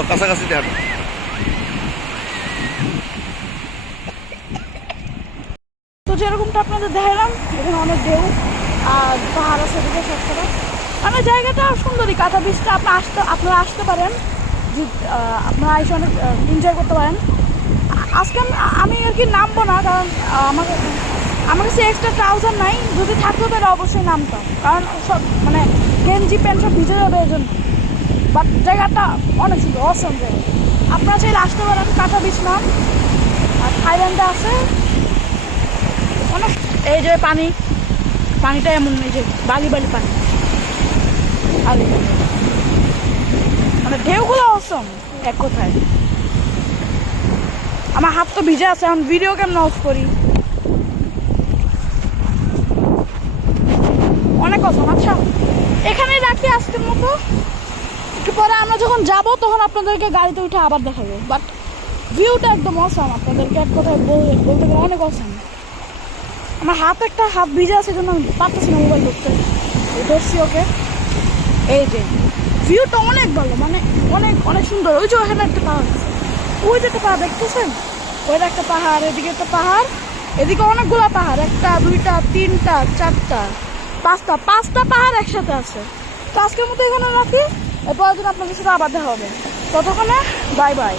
দাও কাছাকাছি দেন। তো যেরকমটা আপনাদের দেখালাম, এখানে অনেক ঢেউ আর পাহাড় আছে এদিকে সবটা। মানে জায়গাটা সুন্দরই, কাঁথা বিচটা আপনারা আসতে পারেন, যে আপনারা এসে অনেক এনজয় করতে পারেন। আজকে আমি আর কি নামবো না, কারণ আমার কাছে এক্সট্রা ট্রাউজার নাই। যদি থাকতো তাহলে অবশ্যই নামতাম, কারণ সব মানে গেঞ্জি প্যান্ট সব ভিজে যাবে এই জন্য। বাট জায়গাটা অনেক সুন্দর, অসম জায়গা। আপনারা চাইলে আসতে পারেন কাঁথা বিচ নাম। আর থাইল্যান্ডে আছে অনেক। এই যে পানিটা এমন, এই যে বালি পানি মানে ঢেউগুলো অসম এক কথায়। আমার হাত তো ভিজে আছে, এখন ভিডিও কেমন অফ করি। অনেক অসম। আচ্ছা এখানেই রাখি আজকের মতো। একটু পরে আমরা যখন যাব তখন আপনাদেরকে গাড়িতে উঠে আবার দেখাবো। বাট ভিউটা একদম অসম, আপনাদেরকে এক কথায় বলতে গেলে অনেক অসম। আমার হাত ভিজে আছে, জন্য আমি পারতেছি না মোবাইল ধরছি ওকে। এই যে ভিউটা অনেক ভালো, মানে অনেক অনেক সুন্দর। ওই যে ওখানে একটা পাহাড় আছে, ওই যে একটা পাহাড় দেখতেছেন, ওইটা একটা পাহাড়, এদিকে একটা পাহাড়, এদিকে অনেকগুলো পাহাড়, 1টা 2টা 3টা 4টা 5টা পাহাড় একসাথে আছে। তো আজকের মতো এখানে রাখি, এরপর দিন আপনাদের সাথে আবার দেখা হবে। ততক্ষণে বাই বাই।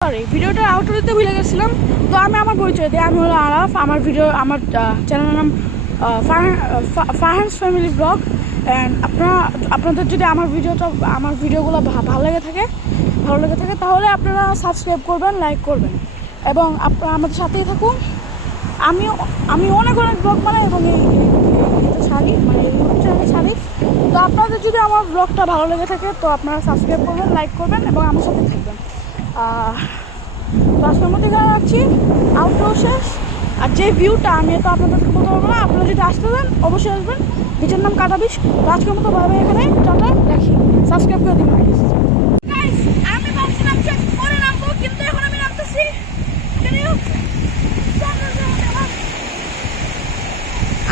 সরি, ভিডিওটা আউটরো দিতে ভুলে গেছিলাম। তো আমি আমার পরিচয় দিই, আমি হলো আরাফ। আমার চ্যানেলের নাম ফারহানস ফ্যামিলি ব্লগ। অ্যান্ড আপনাদের যদি আমার ভিডিওগুলো ভালো লেগে থাকে তাহলে আপনারা সাবস্ক্রাইব করবেন, লাইক করবেন এবং আপনারা আমাদের সাথেই থাকুন। আমি অনেক ব্লগ বানাই এবং এই ছাড়ি, মানে এই চ্যানেলে ছাড়ি। তো আপনাদের যদি আমার ব্লগটা ভালো লেগে থাকে তো আপনারা সাবস্ক্রাইব করবেন, লাইক করবেন এবং আমার সাথে থাকবেন। তো আজকের মধ্যে এখানে রাখছি, আউটডোর শেষ। আর যে ভিউটা আমি তো আপনাদেরকে বলতে পারবো না, আপনারা যদি আসতে দেন অবশ্যই আসবেন। বিচের নাম কাঁথা বিচ। তো আজকের মতো ভাবে এখানে টাটা রাখি, সাবস্ক্রাইব করে দিন। আমি ভাবছিলাম চেক করে নামবো, কিন্তু এখন আমি নামতেছি।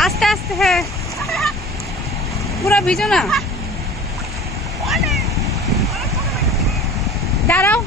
আস্তে আস্তে, হ্যাঁ পুরো ভিজো না, দাঁড়াও।